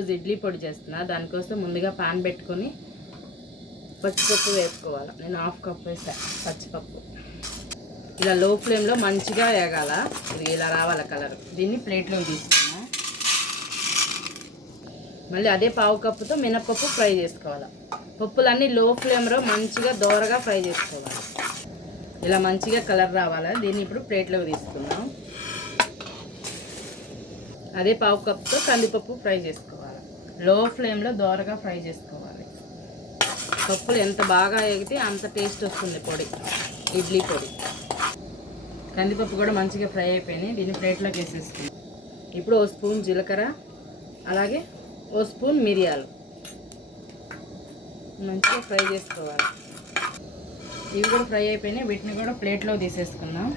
రోజు ఇడ్లీ పొడి చేస్తున్నా. దానికోసం ముందుగా పాన్ పెట్టుకొని పచ్చిపప్పు వేసుకోవాలి. నేను 1/2 కప్ వేసా పచ్చిపప్పు. ఇలా లో ఫ్లేమ్లో మంచిగా వేగాల. ఇది ఇలా రావాలి కలర్. దీన్ని ప్లేట్లో తీసుకున్నా. మళ్ళీ అదే 1/2 కప్పుతో మినపప్పు ఫ్రై చేసుకోవాలి. పప్పులన్నీ లో ఫ్లేమ్లో మంచిగా దోరగా ఫ్రై చేసుకోవాలి. ఇలా మంచిగా కలర్ రావాలి. దీన్ని ఇప్పుడు ప్లేట్లోకి తీసుకుందాం. అదే 1/2 కప్తో కందిపప్పు ఫ్రై చేసుకోవాలి. లో ఫ్లేమ్లో దోరగా ఫ్రై చేసుకోవాలి. పప్పులు ఎంత బాగా ఎగితే అంత టేస్ట్ వస్తుంది పొడి, ఇడ్లీ పొడి. కందిపప్పు కూడా మంచిగా ఫ్రై అయిపోయినాయి. దీన్ని ప్లేట్లోకి వేసేసుకుందాం. ఇప్పుడు 1 స్పూన్ జీలకర్ర, అలాగే 1 స్పూన్ మిరియాలు మంచిగా ఫ్రై చేసుకోవాలి. ఇవి కూడా ఫ్రై అయిపోయినాయి. వీటిని కూడా ప్లేట్లో తీసేసుకుందాం.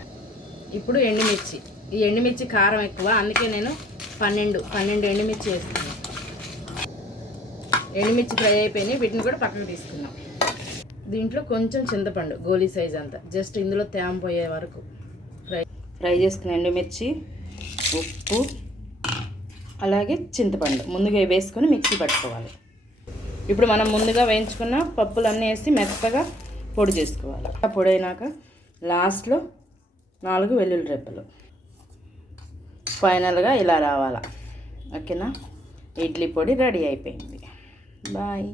ఇప్పుడు ఎండుమిర్చి. ఈ ఎండుమిర్చి కారం ఎక్కువ, అందుకే నేను 12 ఎండుమిర్చి వేస్తున్నాను. ఎండుమిర్చి ఫ్రై అయిపోయినాయి. వీటిని కూడా పక్కన తీసుకుందాం. దీంట్లో కొంచెం చింతపండు, గోలీ సైజ్ అంతా, జస్ట్ ఇందులో తేమ పోయే వరకు ఫ్రై చేసుకున్న ఎండుమిర్చి, ఉప్పు, అలాగే చింతపండు ముందుగా వేసుకొని మిక్సీ పట్టుకోవాలి. ఇప్పుడు మనం ముందుగా వేయించుకున్న పప్పులన్నీ వేసి మెత్తగా పొడి చేసుకోవాలి. పొడి అయినాక లాస్ట్లో 4 వెల్లుల్లి రెబ్బలు. ఫైనల్గా ఇలా రావాలా. ఓకేనా? ఇడ్లీ పొడి రెడీ అయిపోయింది. బాయ్.